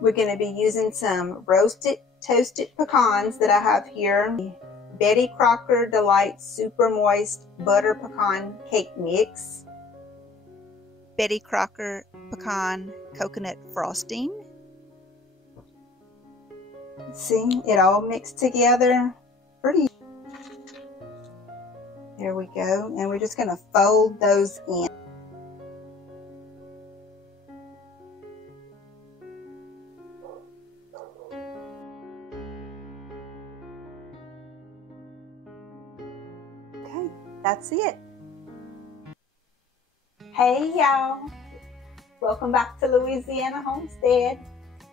We're going to be using some roasted toasted pecans that I have here. Betty Crocker Delight Super Moist Butter Pecan Cake Mix. Betty Crocker Pecan Coconut Frosting. See, it all mixed together pretty. There we go. And we're just going to fold those in. Okay, that's it. Hey y'all, welcome back to Louisiana Homestead.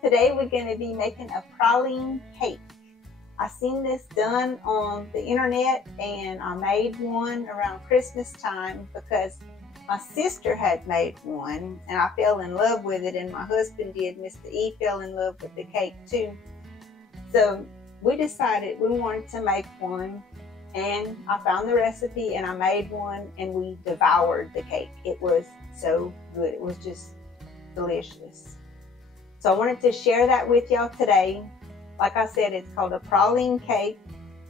Today we're going to be making a praline cake. I seen this done on the internet and I made one around Christmas time because my sister had made one and I fell in love with it, and my husband did. Mr. E fell in love with the cake too. So we decided we wanted to make one, and I found the recipe and I made one and we devoured the cake. It was so good. It was just delicious. So I wanted to share that with y'all today. Like I said, it's called a praline cake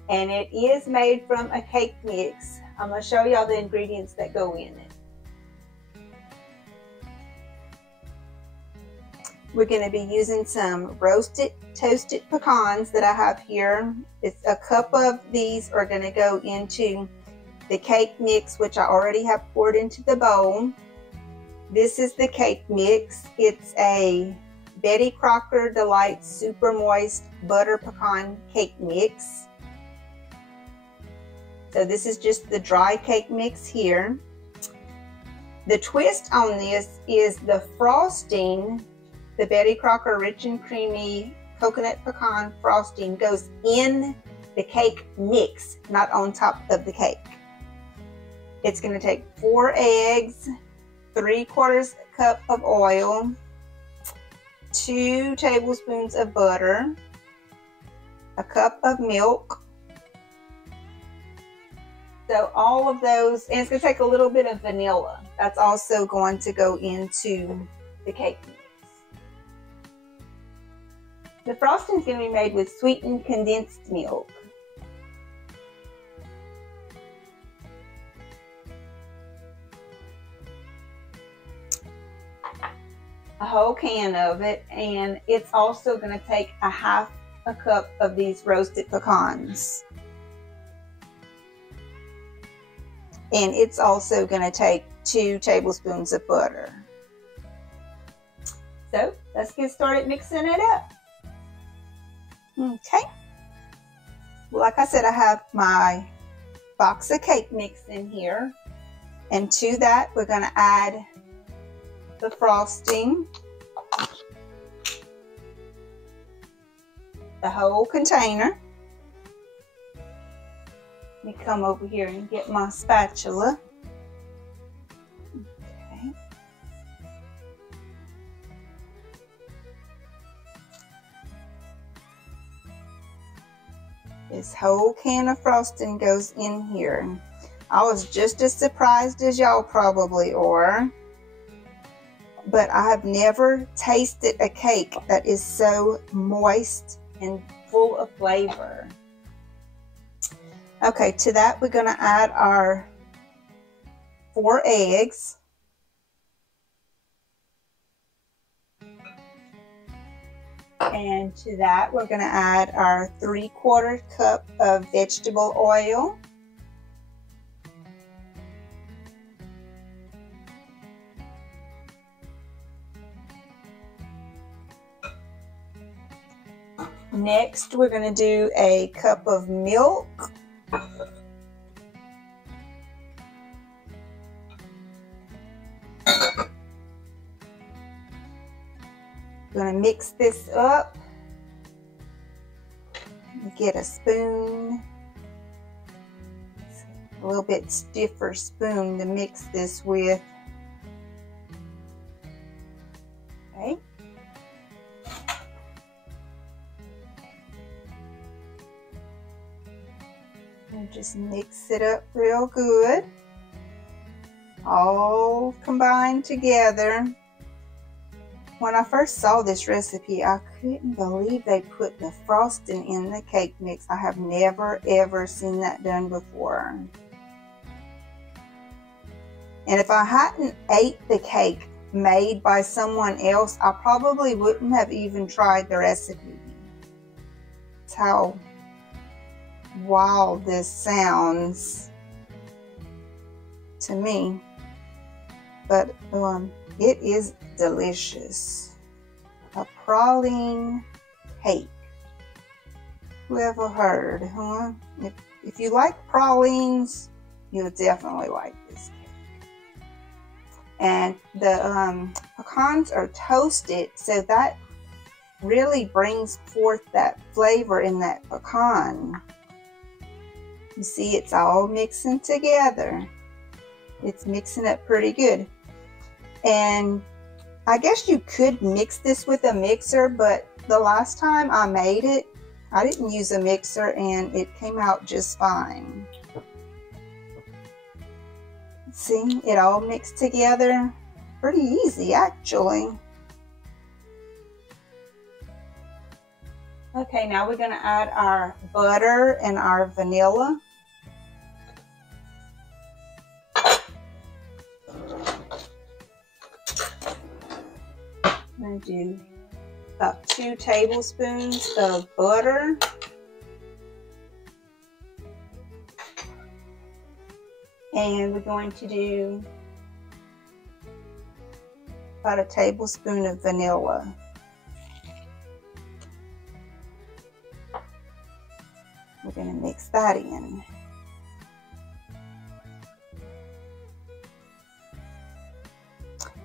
and it is made from a cake mix. I'm going to show y'all the ingredients that go in it. We're going to be using some roasted toasted pecans that I have here. It's a cup of these are going to go into the cake mix, which I already have poured into the bowl. This is the cake mix. It's a Betty Crocker Delight Super Moist Butter Pecan Cake Mix. So this is just the dry cake mix here. The twist on this is the frosting. The Betty Crocker Rich and Creamy Coconut Pecan Frosting goes in the cake mix, not on top of the cake. It's going to take 4 eggs, 3/4 cup of oil, 2 tablespoons of butter, a cup of milk. So all of those, and it's going to take a little bit of vanilla. That's also going to go into the cake mix. The frosting is going to be made with sweetened condensed milk. A whole can of it, and it's also going to take 1/2 cup of these roasted pecans. And it's also going to take 2 tablespoons of butter. So let's get started mixing it up. Okay. Well, like I said, I have my box of cake mix in here. And to that, we're going to add the frosting. The whole container. Let me come over here and get my spatula. Okay. This whole can of frosting goes in here. I was just as surprised as y'all probably are. But I have never tasted a cake that is so moist and full of flavor. Okay, to that we're going to add our 4 eggs. And to that we're going to add our 3/4 cup of vegetable oil. Next, we're going to do a cup of milk. We're going to mix this up. Get a spoon. A little bit stiffer spoon to mix this with. Okay. And just mix it up real good. All combined together. when I first saw this recipe, I couldn't believe they put the frosting in the cake mix. I have never ever seen that done before. And if I hadn't ate the cake made by someone else, I probably wouldn't have even tried the recipe. That's how wild this sounds to me. But it is delicious. A praline cake. Who ever heard, huh? If you like pralines, you'll definitely like this cake. And the pecans are toasted, so that really brings forth that flavor in that pecan. You see, it's all mixing together. It's mixing up pretty good. And I guess you could mix this with a mixer, but the last time I made it, I didn't use a mixer and it came out just fine. See, it all mixed together. Pretty easy, actually. Okay, now we're going to add our butter and our vanilla. I'm going to do about 2 tablespoons of butter. And we're going to do about a tablespoon of vanilla. We're going to mix that in.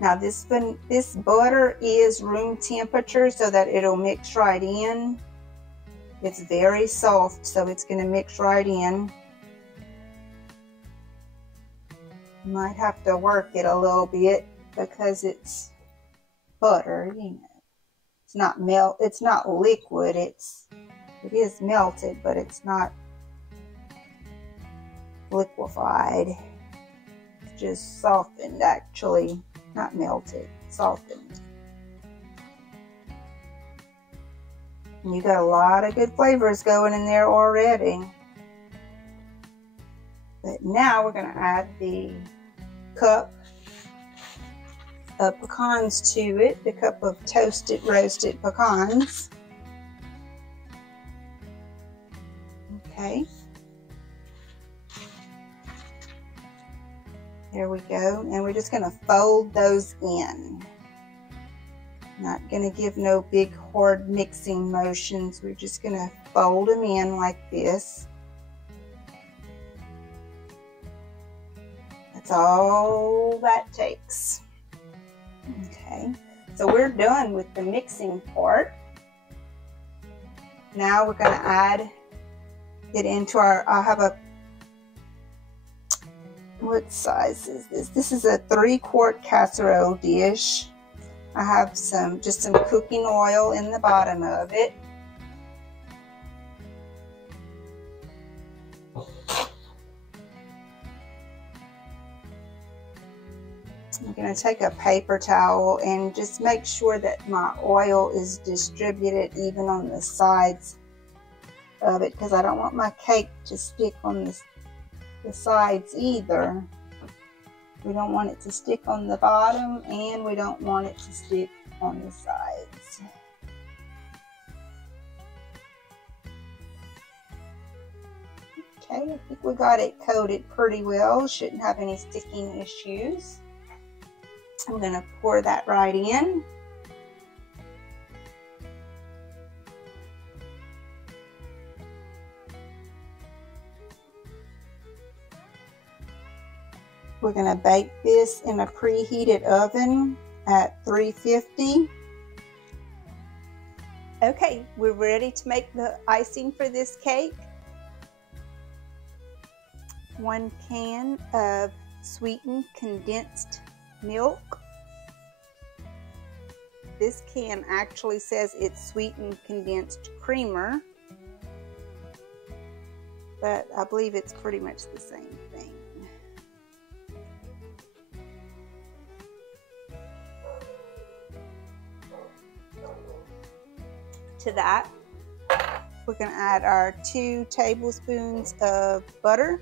Now this butter is room temperature so that it'll mix right in. It's very soft, so it's going to mix right in. You might have to work it a little bit because it's butter, you know. It's not liquid, it is melted, but it's not liquefied. It's just softened, actually. Not melted, softened. And you got a lot of good flavors going in there already. But now we're going to add the cup of pecans to it, the cup of toasted, roasted pecans. Okay. There we go. And we're just going to fold those in. Not going to give no big hard mixing motions. We're just going to fold them in like this. That's all that takes. Okay. So we're done with the mixing part. Now we're going to add it into our, I have a, what size is this? This is a 3-quart casserole dish. I have just some cooking oil in the bottom of it. I'm going to take a paper towel and just make sure that my oil is distributed even on the sides of it, because I don't want my cake to stick on the sides either. We don't want it to stick on the bottom, and we don't want it to stick on the sides. Okay, I think we got it coated pretty well. Shouldn't have any sticking issues. I'm going to pour that right in. We're going to bake this in a preheated oven at 350. Okay, we're ready to make the icing for this cake. 1 can of sweetened condensed milk. This can actually says it's sweetened condensed creamer, but I believe it's pretty much the same thing. To that, we're going to add our 2 tablespoons of butter.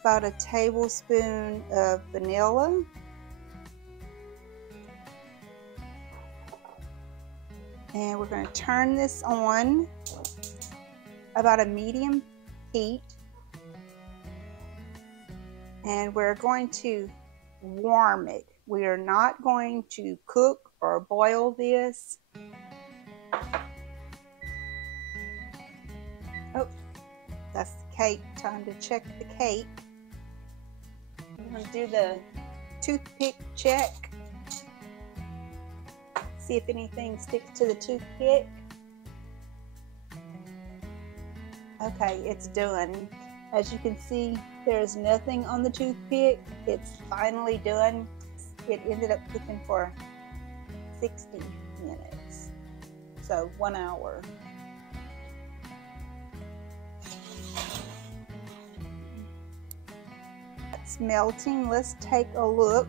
About a tablespoon of vanilla. And we're going to turn this on about a medium heat. And we're going to warm it. We are not going to cook or boil this. Oh, that's the cake. Time to check the cake. I'm going to do the toothpick check. See if anything sticks to the toothpick. Okay, it's done. As you can see, there's nothing on the toothpick. It's finally done. It ended up cooking for 60 minutes, so 1 hour. It's melting. Let's take a look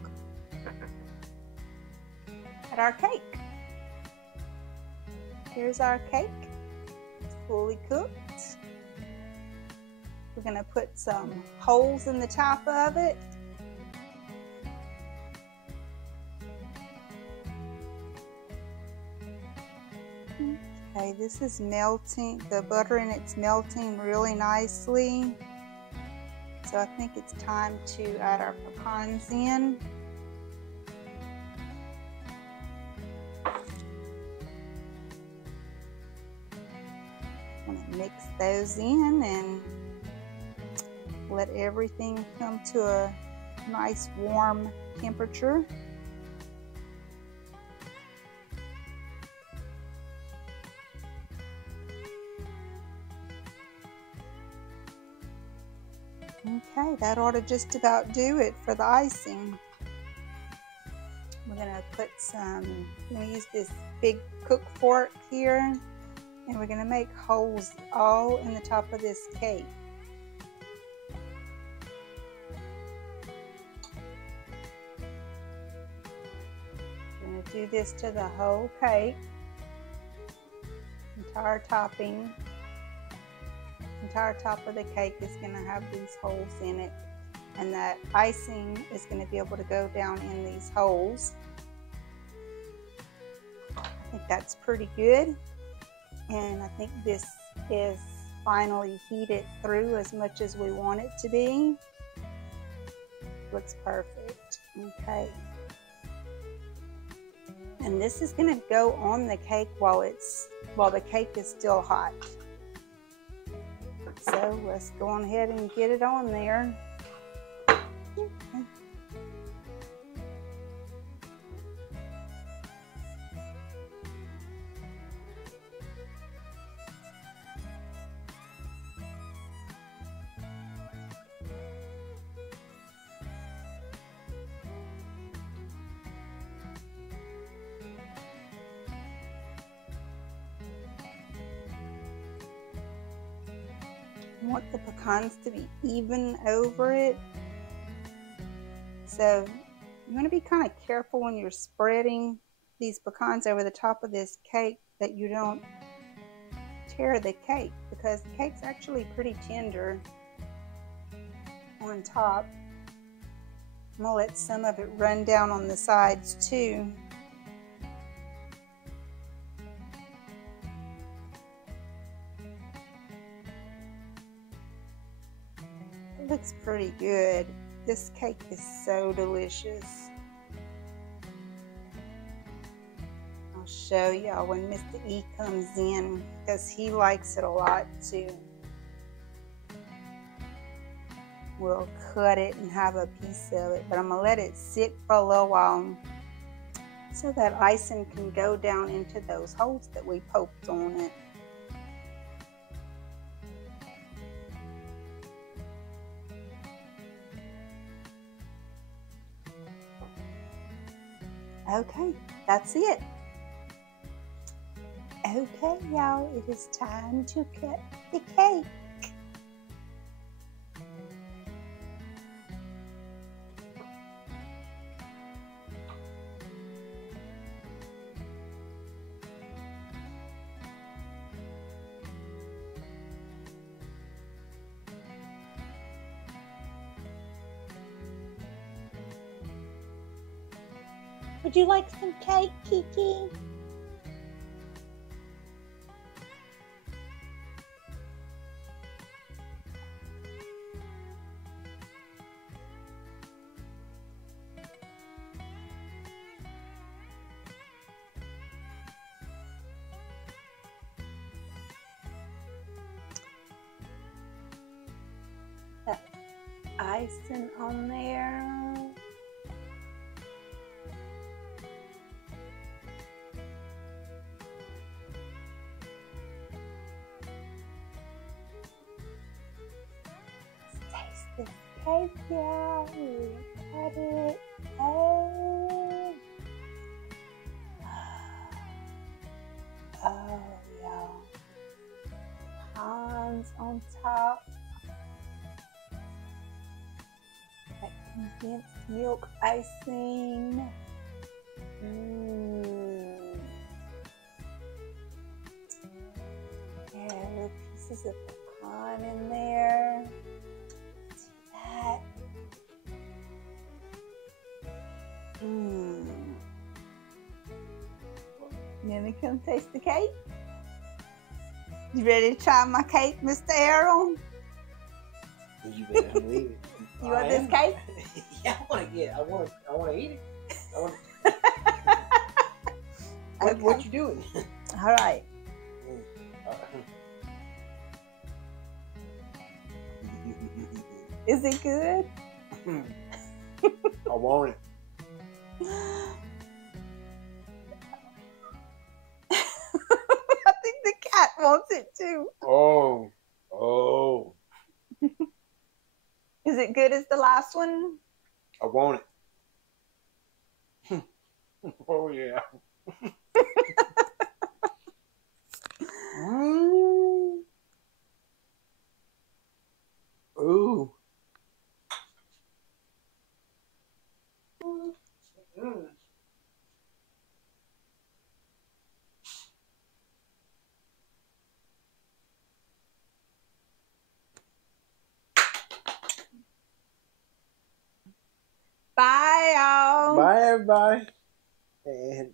at our cake. Here's our cake. It's fully cooked. We're going to put some holes in the top of it. Okay, this is melting. The butter in it's melting really nicely. So I think it's time to add our pecans in. I'm going to mix those in and let everything come to a nice warm temperature. Okay, that ought to just about do it for the icing. We're going to put some, I'm going to use this big cook fork here, and we're going to make holes all in the top of this cake. We're going to do this to the whole cake, entire topping. Entire top of the cake is going to have these holes in it, and that icing is going to be able to go down in these holes. I think that's pretty good, and I think this is finally heated through as much as we want it to be. Looks perfect. Okay, and this is going to go on the cake while the cake is still hot. So let's go on ahead and get it on there. Okay. I want the pecans to be even over it. So you want to be kind of careful when you're spreading these pecans over the top of this cake that you don't tear the cake, because the cake's actually pretty tender on top. I'm going to let some of it run down on the sides too. It looks pretty good. This cake is so delicious. I'll show y'all when Mr. E comes in, because he likes it a lot too. We'll cut it and have a piece of it, but I'm going to let it sit for a little while so that icing can go down into those holes that we poked on it. Okay, that's it. Okay, y'all, it is time to cut the cake. Would you like some cake, Kiki? That icing on there. Taste this cake, y'all. Look at it. Oh, oh, y'all. Pecans on top. That condensed milk icing. Yeah, little pieces of pecan in there. That. Then we come taste the cake. You ready to try my cake, Mr. Errol? You better believe it. You want this cake? Yeah, I want to eat it. Okay. What you doing? All right. Is it good? I want it. I think the cat wants it too. Oh. Is it good as the last one? I want it. Oh yeah. Ooh. Bye, y'all. Bye, everybody. And